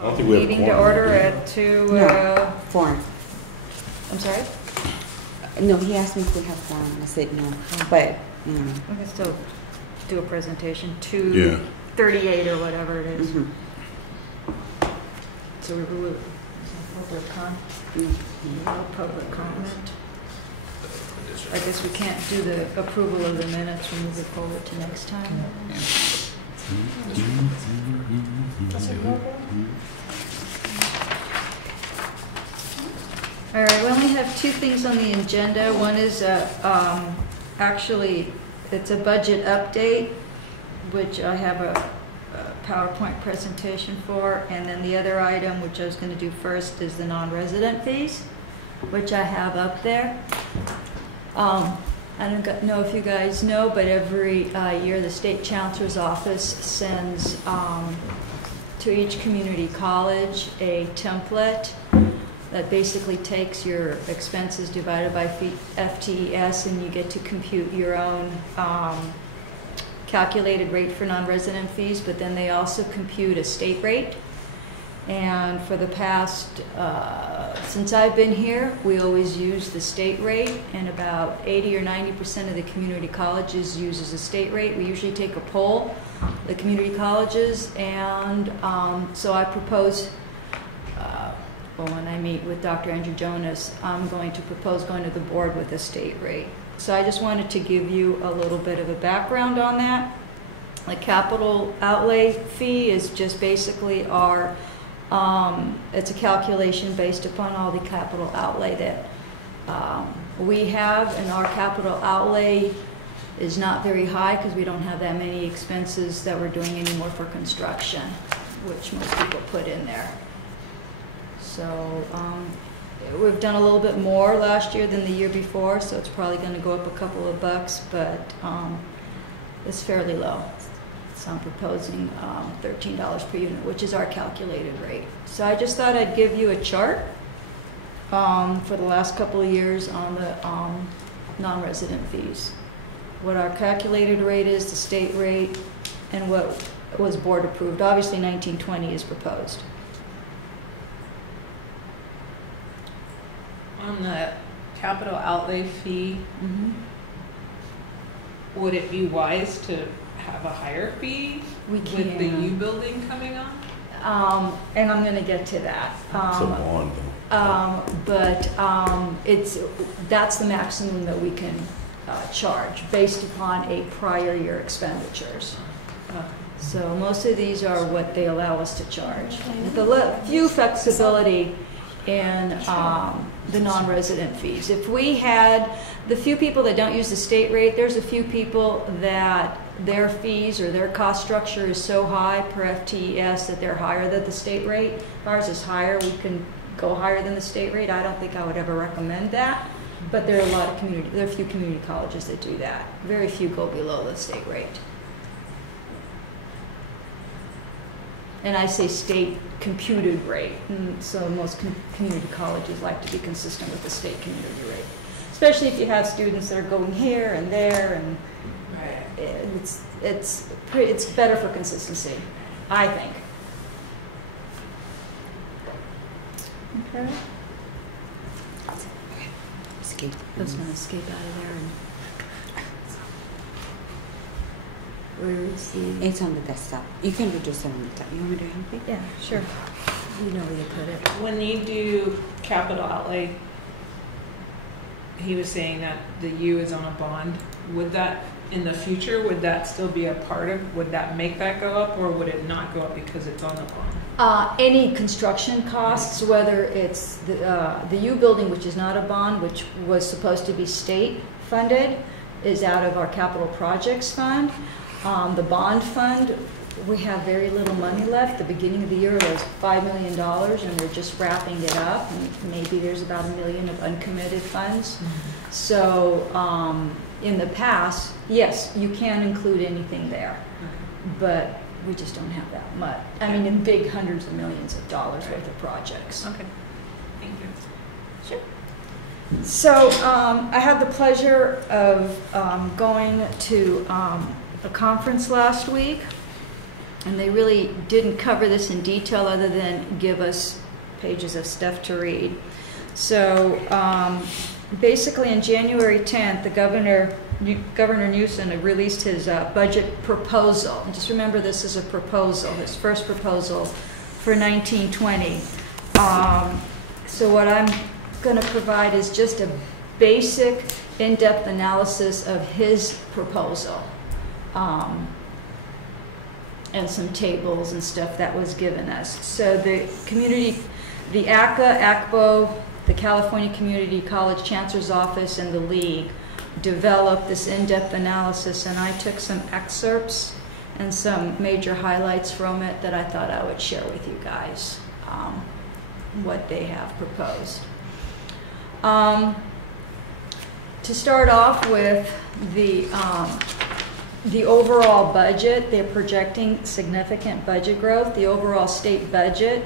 I don't think we have Meeting to quorum. order at 2, No, four. I'm sorry? No, he asked me if we have four. I said no, but, We can still do a presentation, Yeah. 2:38 or whatever it is. mhm. So we will, no public comment. I guess we can't do the approval of the minutes, we'll move it forward to next time. All right, we only have two things on the agenda. One is actually, it's a budget update, which I have a PowerPoint presentation for. And then the other item, which I was going to do first, is the non-resident fees, which I have up there. I don't know if you guys know, but every year the State Chancellor's Office sends to each community college a template that basically takes your expenses divided by FTES, and you get to compute your own calculated rate for non-resident fees, but then they also compute a state rate. And for the past, since I've been here, we always use the state rate, and about 80 or 90% of the community colleges uses a state rate. We usually take a poll, the community colleges, and so I propose, when I meet with Dr. Andrew Jonas, I'm going to propose going to the board with a state rate. So I just wanted to give you a little bit of a background on that. The capital outlay fee is just basically our it's a calculation based upon all the capital outlay that we have, and our capital outlay is not very high because we don't have that many expenses that we're doing anymore for construction, which most people put in there. So we've done a little bit more last year than the year before, so it's probably going to go up a couple of bucks, but it's fairly low. So I'm proposing $13 per unit, which is our calculated rate. So I just thought I'd give you a chart for the last couple of years on the non-resident fees. What our calculated rate is, the state rate, and what was board approved. Obviously 1920 is proposed. On the capital outlay fee, would it be wise to have a higher fee with the U building coming on? And I'm going to get to that. It's a bond, though. That's the maximum that we can charge based upon a prior year expenditures. So most of these are what they allow us to charge. With a few flexibility in the non-resident fees. If we had the few people that don't use the state rate, there's a few people that their fees or their cost structure is so high per FTES that they're higher than the state rate. If ours is higher, we can go higher than the state rate. I don't think I would ever recommend that, but there are a few community colleges that do that. Very few go below the state rate. And I say state computed rate, and so most community colleges like to be consistent with the state community rate, especially if you have students that are going here and there, and it's better for consistency, I think. Okay. Escape. I was going to escape out of there. Where is the... It's on the desktop. You can reduce it on the top. You want me to help you? Yeah, sure. You know where you put it. When you do capital outlay, he was saying that the U is on a bond. Would that, in the future, would that still be a part of, would that make that go up, or would it not go up because it's on the bond? Any construction costs, whether it's the U building, which is not a bond, which was supposed to be state funded, is out of our capital projects fund. The bond fund, we have very little money left. The beginning of the year was $5 million, and we're just wrapping it up. And maybe there's about $1 million of uncommitted funds. So in the past, yes, you can include anything there, but we just don't have that much. I mean, in big hundreds of millions of dollars worth of projects. Okay, thank you. Sure. So I had the pleasure of going to a conference last week, And they really didn't cover this in detail other than give us pages of stuff to read. So basically on January 10th, the Governor Newsom released his budget proposal. And just remember, this is a proposal, his first proposal for 1920. So what I'm going to provide is just a basic, in-depth analysis of his proposal. And some tables and stuff that was given us. So the community, the ACBO, the California Community College Chancellor's Office, and the League developed this in-depth analysis, and I took some excerpts and some major highlights from it that I thought I would share with you guys, what they have proposed. To start off with the overall budget, they're projecting significant budget growth. The overall state budget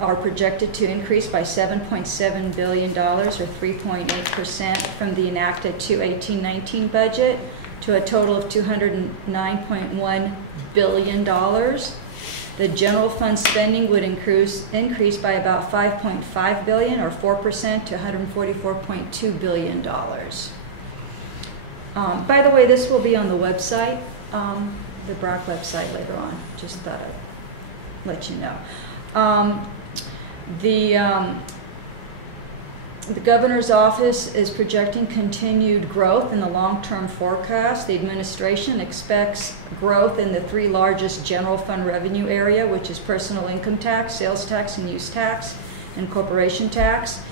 are projected to increase by $7.7 billion, or 3.8%, from the enacted 2018-19 budget to a total of $209.1 billion. The general fund spending would increase by about $5.5 billion, or 4%, to $144.2 billion. By the way, this will be on the website, the Brac website later on. Just thought I'd let you know. The governor's office is projecting continued growth in the long-term forecast. The administration expects growth in the three largest general fund revenue area, which is personal income tax, sales tax and use tax, and corporation tax.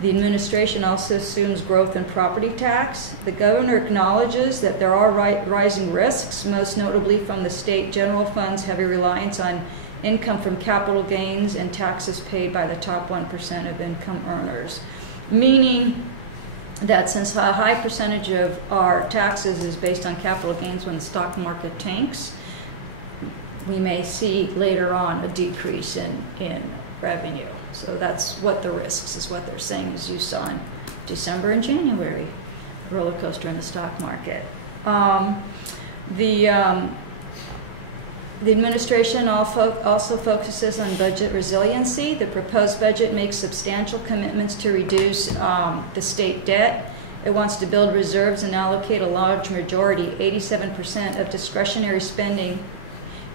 The administration also assumes growth in property tax. The governor acknowledges that there are rising risks, most notably from the state general fund's heavy reliance on income from capital gains and taxes paid by the top 1% of income earners. Meaning that since a high percentage of our taxes is based on capital gains when the stock market tanks, we may see later on a decrease in revenue. So that's what the risks is, what they're saying, as you saw in December and January, roller coaster in the stock market. The administration also focuses on budget resiliency. The proposed budget makes substantial commitments to reduce the state debt. It wants to build reserves and allocate a large majority, 87% of discretionary spending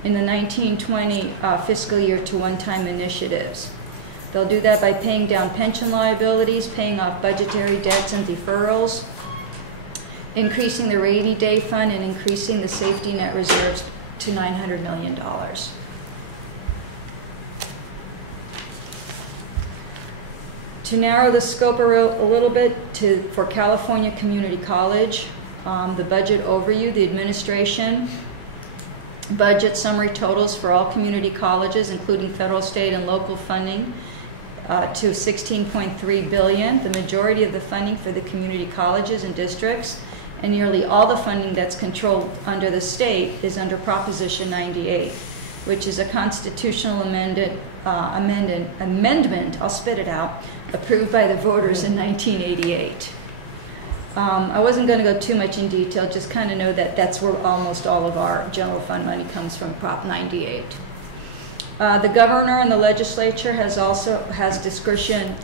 in the 1920 fiscal year to one-time initiatives. They'll do that by paying down pension liabilities, paying off budgetary debts and deferrals, increasing the rainy day fund, and increasing the safety net reserves to $900 million. To narrow the scope a little bit for California Community College, the budget overview, the administration budget summary totals for all community colleges, including federal, state, and local funding, to $16.3 billion. The majority of the funding for the community colleges and districts, and nearly all the funding that's controlled under the state, is under Proposition 98, which is a constitutional amendment, I'll spit it out, approved by the voters in 1988. I wasn't going to go too much in detail, just kind of know that that's where almost all of our general fund money comes from, Prop 98. The governor and the legislature has discretion in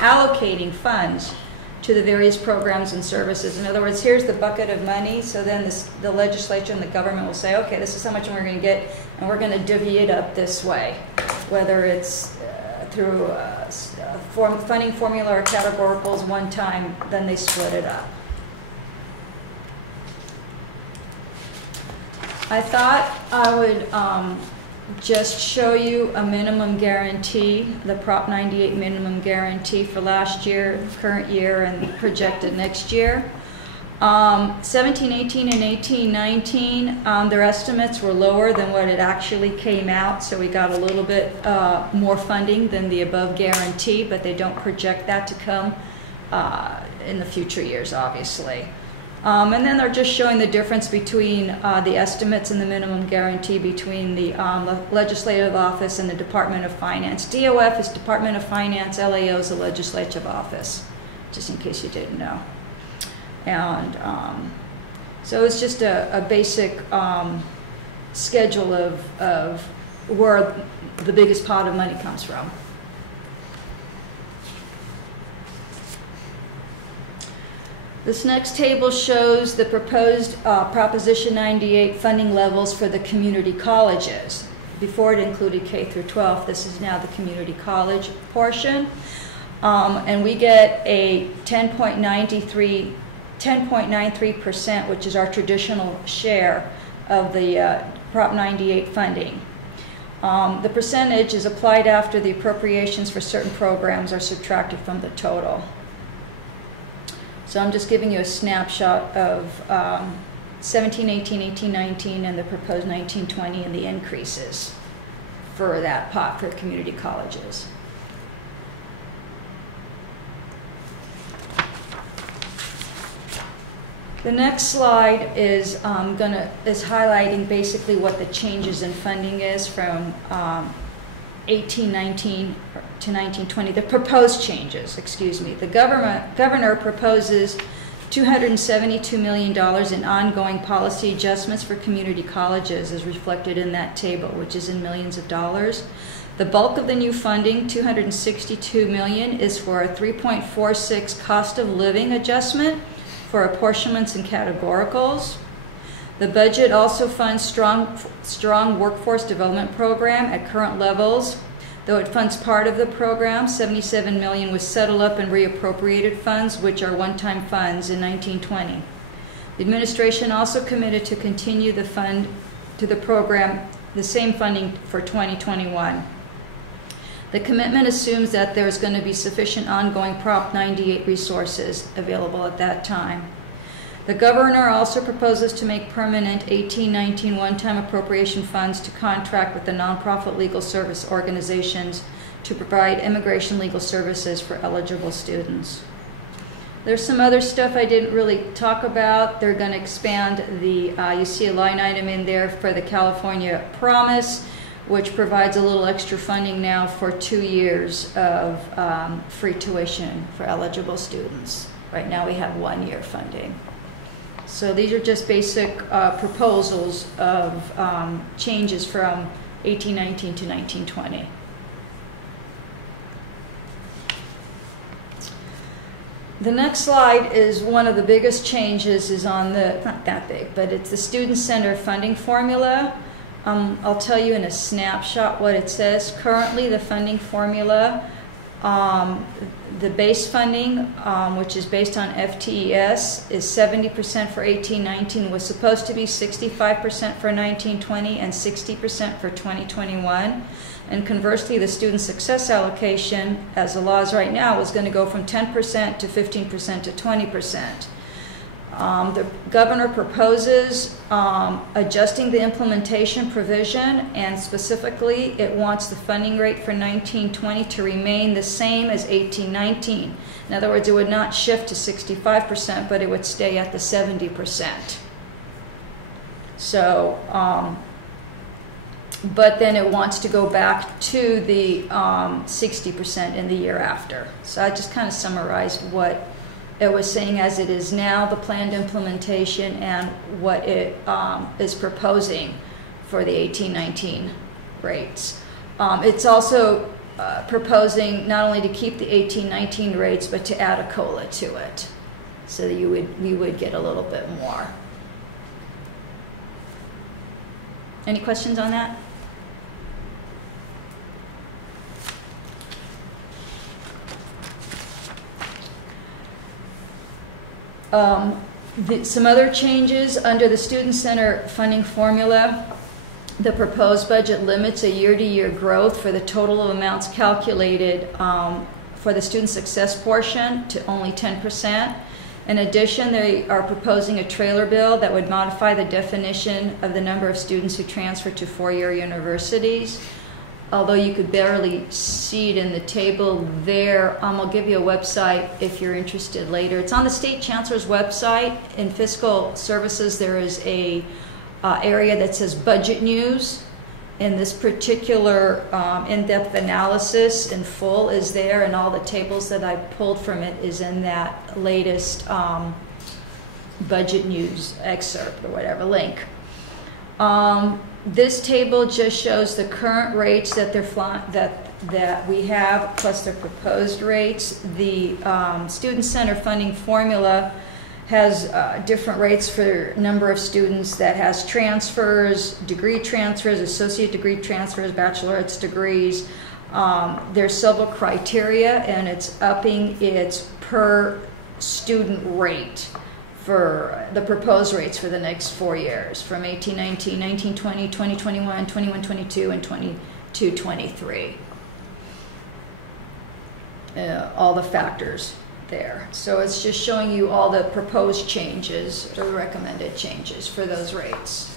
allocating funds to the various programs and services. In other words, here's the bucket of money, so then the legislature and the government will say, okay, this is how much we're going to get, and we're going to divvy it up this way, whether it's through funding formula or categoricals one time, then they split it up. I thought I would just show you a minimum guarantee, the Prop 98 minimum guarantee for last year, current year, and projected next year. 17, 18, and 18, 19, their estimates were lower than what it actually came out, so we got a little bit more funding than the above guarantee, but they don't project that to come in the future years, obviously. And then they're just showing the difference between the estimates and the minimum guarantee between the legislative office and the Department of Finance. DOF is Department of Finance, LAO is the legislative office, just in case you didn't know. And so it's just a basic schedule of where the biggest pot of money comes from. This next table shows the proposed Proposition 98 funding levels for the community colleges. Before it included K through 12, this is now the community college portion. And we get a 10.93%, which is our traditional share of the Prop 98 funding. The percentage is applied after the appropriations for certain programs are subtracted from the total. So I'm just giving you a snapshot of 17, 18, 18, 19, and the proposed 19, 20, and the increases for that pot for community colleges. The next slide is highlighting basically what the changes in funding is from 1819 to 1920. The proposed changes, excuse me. The governor proposes $272 million in ongoing policy adjustments for community colleges, as reflected in that table, which is in millions of dollars. The bulk of the new funding, $262 million, is for a 3.46 cost of living adjustment for apportionments and categoricals. The budget also funds strong workforce development program at current levels. Though it funds part of the program, $77 million was settled up in reappropriated funds, which are one-time funds in 1920. The administration also committed to continue the fund to the program, the same funding for 2021. The commitment assumes that there's going to be sufficient ongoing Prop 98 resources available at that time. The governor also proposes to make permanent 1819 one-time appropriation funds to contract with the nonprofit legal service organizations to provide immigration legal services for eligible students. There's some other stuff I didn't really talk about. They're going to expand the, you see a line item in there for the California Promise, which provides a little extra funding now for 2 years of free tuition for eligible students. Right now we have 1 year funding. So these are just basic proposals of changes from 1819 to 1920. The next slide is one of the biggest changes, is on the, not that big, but it's the Student Center funding formula. I'll tell you in a snapshot what it says. Currently the funding formula, the base funding, which is based on FTES, is 70% for 1819, was supposed to be 65% for 1920 and 60% for 2021. And conversely, the student success allocation, as the law is right now, is going to go from 10% to 15% to 20%. The governor proposes adjusting the implementation provision, and specifically it wants the funding rate for 1920 to remain the same as 1819. In other words, it would not shift to 65%, but it would stay at the 70%. So, but then it wants to go back to the 60% in the year after. So I just kind of summarized what it was saying as it is now, the planned implementation, and what it is proposing for the 1819 rates. It's also proposing not only to keep the 1819 rates, but to add a COLA to it, so that we would get a little bit more. Any questions on that? Some other changes under the Student Center funding formula. The proposed budget limits a year-to-year growth for the total of amounts calculated for the student success portion to only 10%. In addition, they are proposing a trailer bill that would modify the definition of the number of students who transfer to four-year universities. Although you could barely see it in the table there, I'll give you a website if you're interested later. It's on the State Chancellor's website. In Fiscal Services, there is a area that says Budget News, and this particular in-depth analysis in full is there, and all the tables that I pulled from it is in that latest Budget News excerpt or whatever link. This table just shows the current rates that that we have, plus the proposed rates. The Student Center funding formula has different rates for number of students that has transfers, degree transfers, associate degree transfers, baccalaureate degrees. There's several criteria, and it's upping its per student rate for the proposed rates for the next 4 years, from 18-19, 19-20, 20-21, 21-22, and 22-23. All the factors there. So it's just showing you all the proposed changes or recommended changes for those rates.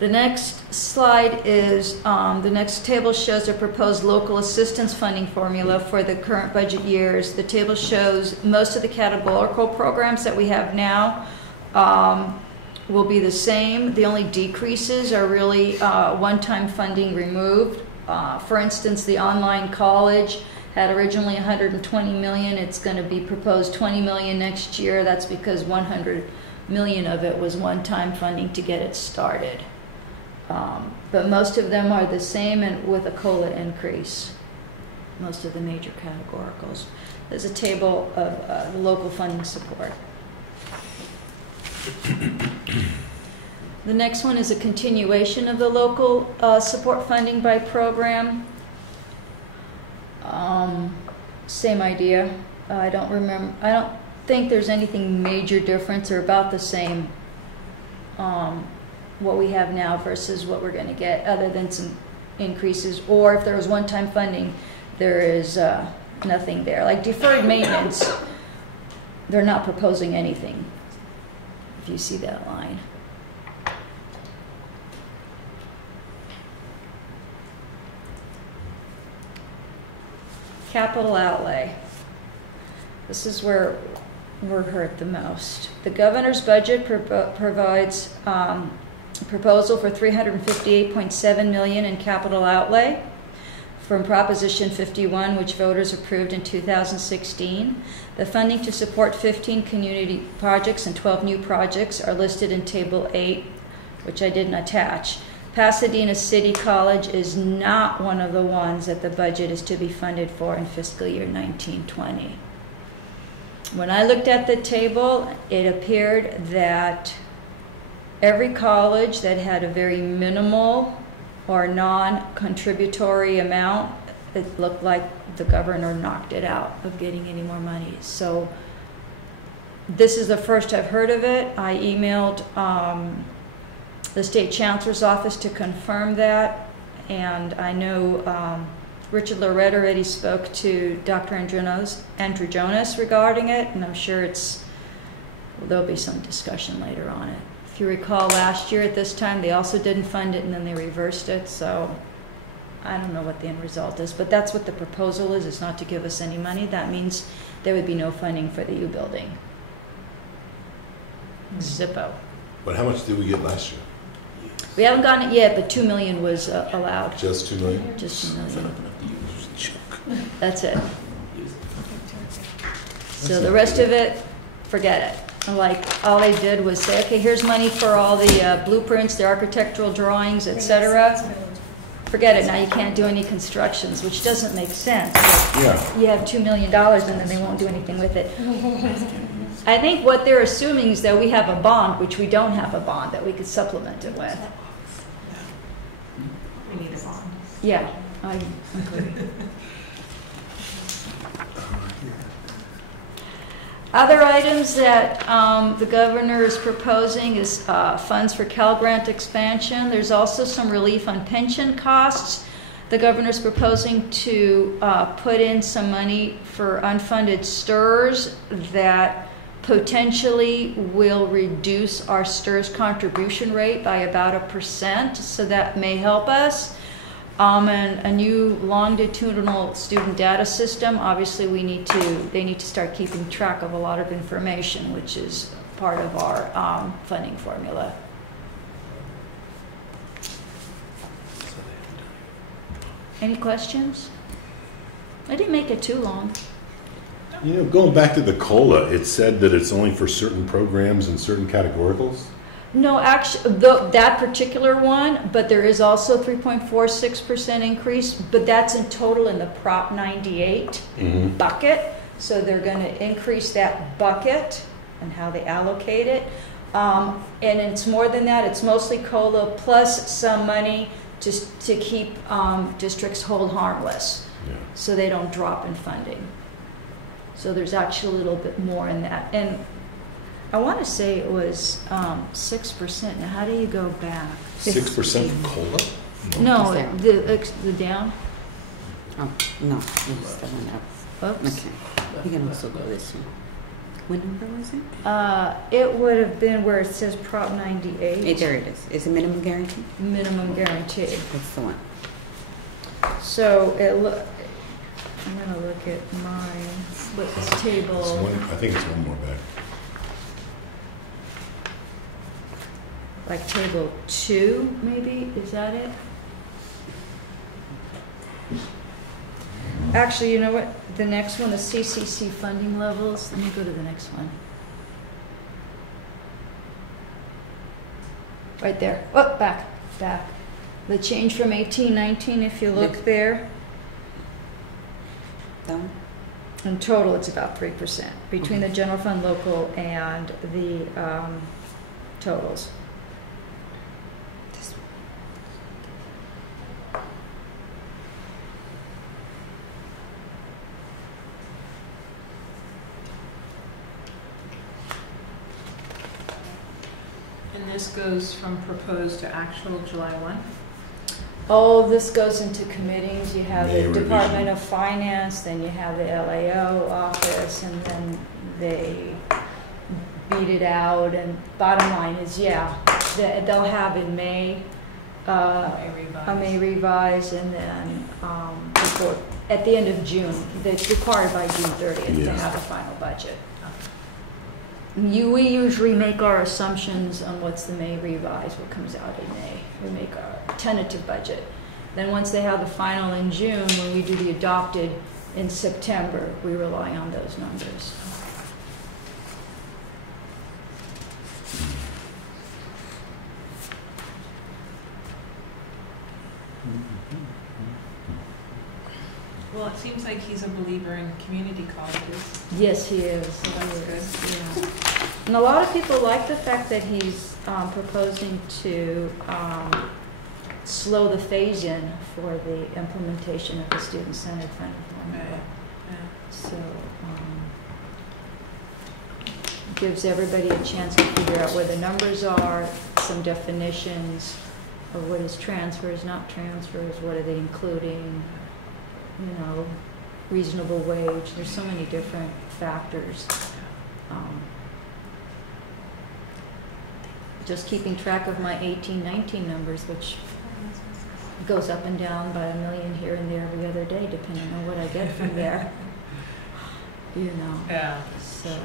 The next slide is, the next table shows a proposed local assistance funding formula for the current budget years. The table shows most of the categorical programs that we have now will be the same. The only decreases are really one-time funding removed. For instance, the online college had originally 120 million. It's going to be proposed 20 million next year. That's because 100 million of it was one-time funding to get it started. But most of them are the same, and with a COLA increase. Most of the major categoricals. There's a table of local funding support. The next one is a continuation of the local support funding by program. Same idea. I don't think there's anything major difference. They're about the same. What we have now versus what we're going to get, other than some increases, or if there was one-time funding, there is nothing there. Like deferred maintenance, they're not proposing anything, if you see that line. Capital outlay. This is where we're hurt the most. The governor's budget provides proposal for $358.7 million in capital outlay from Proposition 51, which voters approved in 2016. The funding to support 15 community projects and 12 new projects are listed in Table 8, which I didn't attach. Pasadena City College is not one of the ones that the budget is to be funded for in fiscal year 1920. When I looked at the table, it appeared that every college that had a very minimal or non-contributory amount, it looked like the governor knocked it out of getting any more money. So this is the first I've heard of it. I emailed the state chancellor's office to confirm that, and I know Richard Lorette already spoke to Dr. Andrew Jonas regarding it, and I'm sure there'll be some discussion later on it. If you recall, last year at this time, they also didn't fund it, and then they reversed it, so I don't know what the end result is, but that's what the proposal is. It's not to give us any money. That means there would be no funding for the U building. Zippo. But how much did we get last year? We haven't gotten it yet, but $2 million was allowed. Just 2 million? Just $2 million. That's it. So the rest of it, forget it. Like, all they did was say, okay, here's money for all the blueprints, the architectural drawings, etc. Forget it. Now you can't do any constructions, which doesn't make sense. Yeah. You have $2 million, and then they won't do anything with it. I think what they're assuming is that we have a bond, which we don't have a bond that we could supplement it with. We need a bond. Yeah, I agree. Other items that the governor is proposing is funds for Cal Grant expansion. There's also some relief on pension costs. The governor's proposing to put in some money for unfunded STRS that potentially will reduce our STRS contribution rate by about 1%, so that may help us. And a new longitudinal student data system. Obviously, they need to start keeping track of a lot of information, which is part of our funding formula. Any questions? I didn't make it too long. No, You know, going back to the COLA, it said that it's only for certain programs and certain categoricals. No, actually, that particular one, but there is also 3.46% increase, but that's in total in the Prop 98 bucket. So they're going to increase that bucket and how they allocate it. And it's more than that. It's mostly COLA plus some money to keep districts hold harmless, so they don't drop in funding. So there's actually a little bit more in that. And I want to say it was 6%. Now, how do you go back? 6% COLA? No, Is the down. Oh, no, it's the one up. Oops. Okay, you can also go this one. What number was it? It would have been where it says Prop 98. There it is. It's a minimum guarantee? Minimum guarantee. That's the one. So I'm going to look at mine with this table. I think it's one more back. Like table 2, maybe? Is that it? Actually, you know what? The next one, the CCC funding levels. Let me go to the next one. Right there. Oh, back. The change from 18-19, if you look there. Down? In total, it's about 3% between the general fund, local, and the totals. This one. And this goes from proposed to actual July 1? Oh, this goes into committees. You have May the revision. Department of Finance, then you have the LAO office, and then they beat it out. And bottom line is, they'll have in May, a May revise, and then before, at the end of June. It's required by June 30th to have a final budget. We usually make our assumptions on what's the May revise, what comes out in May. We make our tentative budget. Then once they have the final in June, when we do the adopted in September, we rely on those numbers. Well, it seems like he's a believer in community colleges. Yes, he is. So that's good. Yeah. And a lot of people like the fact that he's proposing to slow the phase-in for the implementation of the student-centered funding formula. Right. So gives everybody a chance to figure out where the numbers are, some definitions of what is transfers, not transfers, what are they including, reasonable wage. There's so many different factors. Just keeping track of my 18-19 numbers, which goes up and down by $1 million here and there every other day, depending on what I get from there. Yeah. So,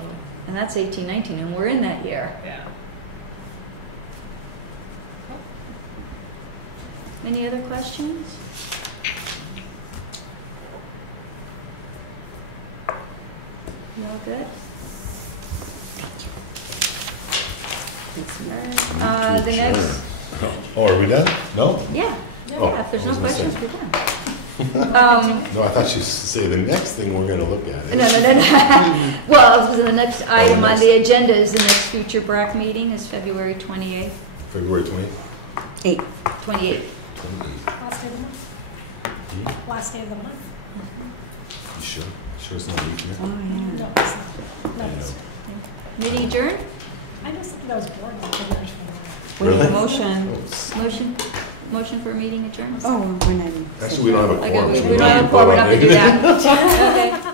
and that's 18-19, and we're in that year. Yeah. Any other questions? You all good? The next, Oh, are we done? No? yeah, Oh, if there's I no was gonna questions, say. we're done. No, I thought you say the next thing we're going to look at. No. Well, the next item on the agenda is the next future Brac meeting is February 28th. February 20th? 8. 28th. 28th. Last day of the month. Last day of the month. You sure? Sure it's not a weekend? Oh, yeah. No, it's not. No, I it's, Meeting adjourned? I just think that was boring. I couldn't understand why. We have a Really? motion. Motion for a meeting adjourned? Oh, we're not in. Actually, we don't have a Okay, quorum. we so don't have a quorum, we're not going to do that. Okay.